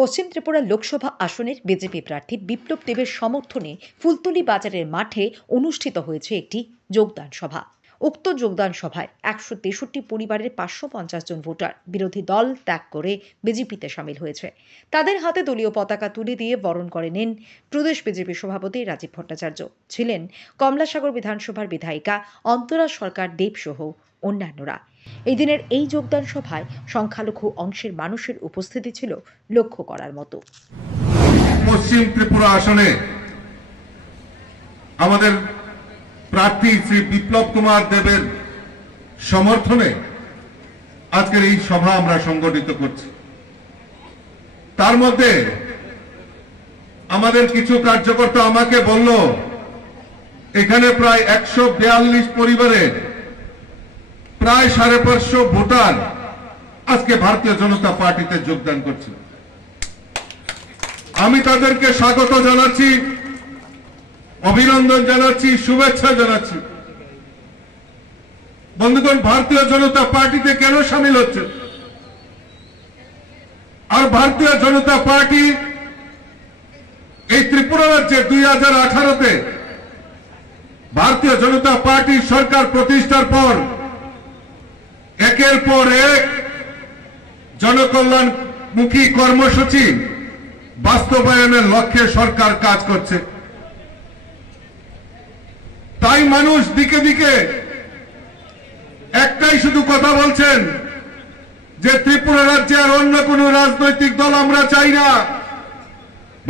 পশ্চিম ত্রিপুরা লোকসভা আসনের বিজেপি প্রার্থী বিপ্লব দেবের সমর্থনে ফুলতলি বাজারের মাঠে অনুষ্ঠিত হয়েছে একটি যোগদান সভা। উক্ত যোগদান সভায় ১৬৩ পরিবারের ৫৫০ জন ভোটার বিরোধী দল ত্যাগ করে বিজেপিতে সামিল হয়েছে। তাদের হাতে দলীয় পতাকা তুলে দিয়ে বরণ করে নেন প্রদেশ বিজেপি সভাপতি রাজীব ভট্টাচার্য, ছিলেন কমলাসাগর বিধানসভার বিধায়িকা অন্তরা সরকার দেব সহ অন্যান্যরা। এই দিনের এই যোগদান সভায় সংখ্যালঘু অংশের মানুষের উপস্থিতি ছিল লক্ষ্য করার মতো। পশ্চিম ত্রিপুরা আসনে আমাদের প্রার্থী শ্রী বিপ্লব কুমার দেবের সমর্থনে আজকের এই সভা আমরা সংগঠিত করছি। তার মধ্যে আমাদের কিছু কার্যকর্তা আমাকে বলল, এখানে প্রায় ১৪২ পরিবারের প্রায় ৫৫০ ভোটার আজকে ভারতীয় জনতা পার্টিতে যোগদান করছে। আমি তাদেরকে স্বাগত জানাচ্ছি, অভিনন্দন জানাচ্ছি, শুভেচ্ছা জানাচ্ছি। বন্ধুগণ, ভারতীয় জনতা পার্টিতে কেন সামিল হচ্ছে? আর ভারতীয় জনতা পার্টি এই ত্রিপুরা রাজ্যে ২০১৮-তে ভারতীয় জনতা পার্টি সরকার প্রতিষ্ঠার পর একের পর এক জনকল্যাণমুখী কর্মসূচি বাস্তবায়নের লক্ষ্যে সরকার কাজ করছে। তাই মানুষ দিকে দিকে একটাই শুধু কথা বলছেন যে ত্রিপুরা রাজ্যে আর অন্য কোন রাজনৈতিক দল আমরা চাই না।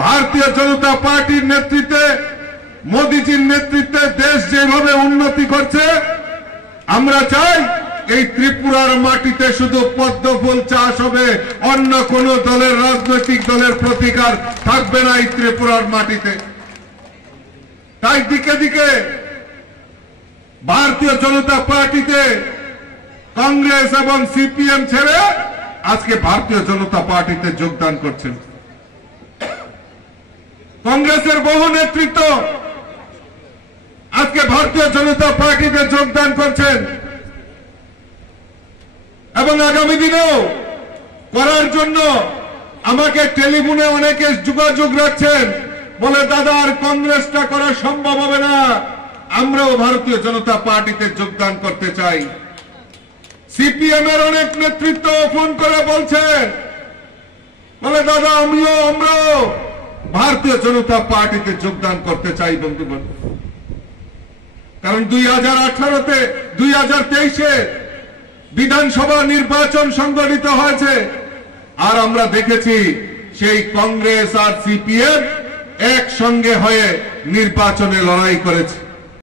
ভারতীয় জনতা পার্টির নেতৃত্বে, মোদীজির নেতৃত্বে দেশ যেভাবে উন্নতি করছে, আমরা চাই এই ত্রিপুরার মাটিতে শুধু পদ্মফুল চাষ হবে, অন্য কোন দলের রাজনৈতিক দলের প্রতিকার থাকবে না এই ত্রিপুরার মাটিতে। তাই দিকে দিকে ভারতীয় জনতা পার্টিতে কংগ্রেস এবং সিপিএম ছেড়ে আজকে ভারতীয় জনতা পার্টিতে যোগদান করছেন। কংগ্রেসের বহু নেতৃত্ব আজকে ভারতীয় জনতা পার্টিতে যোগদান করছেন এবং আগামী দিনেও করার জন্য আমাকে টেলিফোনে অনেকে যোগাযোগ রাখছেন, বলে দাদা আর কংগ্রেসটা করা সম্ভব হবে না, আমরাও ভারতীয় জনতা পার্টিতে যোগদান করতে চাই। সিপিএম এর অনেক নেতৃত্ব ফোন করে বলছেন, বলে দাদা আমরাও ভারতীয় জনতা পার্টিতে যোগদান করতে চাই। বন্ধুগণ, কারণ ২০১৮-তে ২০২৩-এ বিধানসভা নির্বাচন সংগঠিত হয়েছে, আর আমরা দেখেছি সেই কংগ্রেস আর সিপিএম একসঙ্গে হয়ে নির্বাচনে লড়াই করেছে।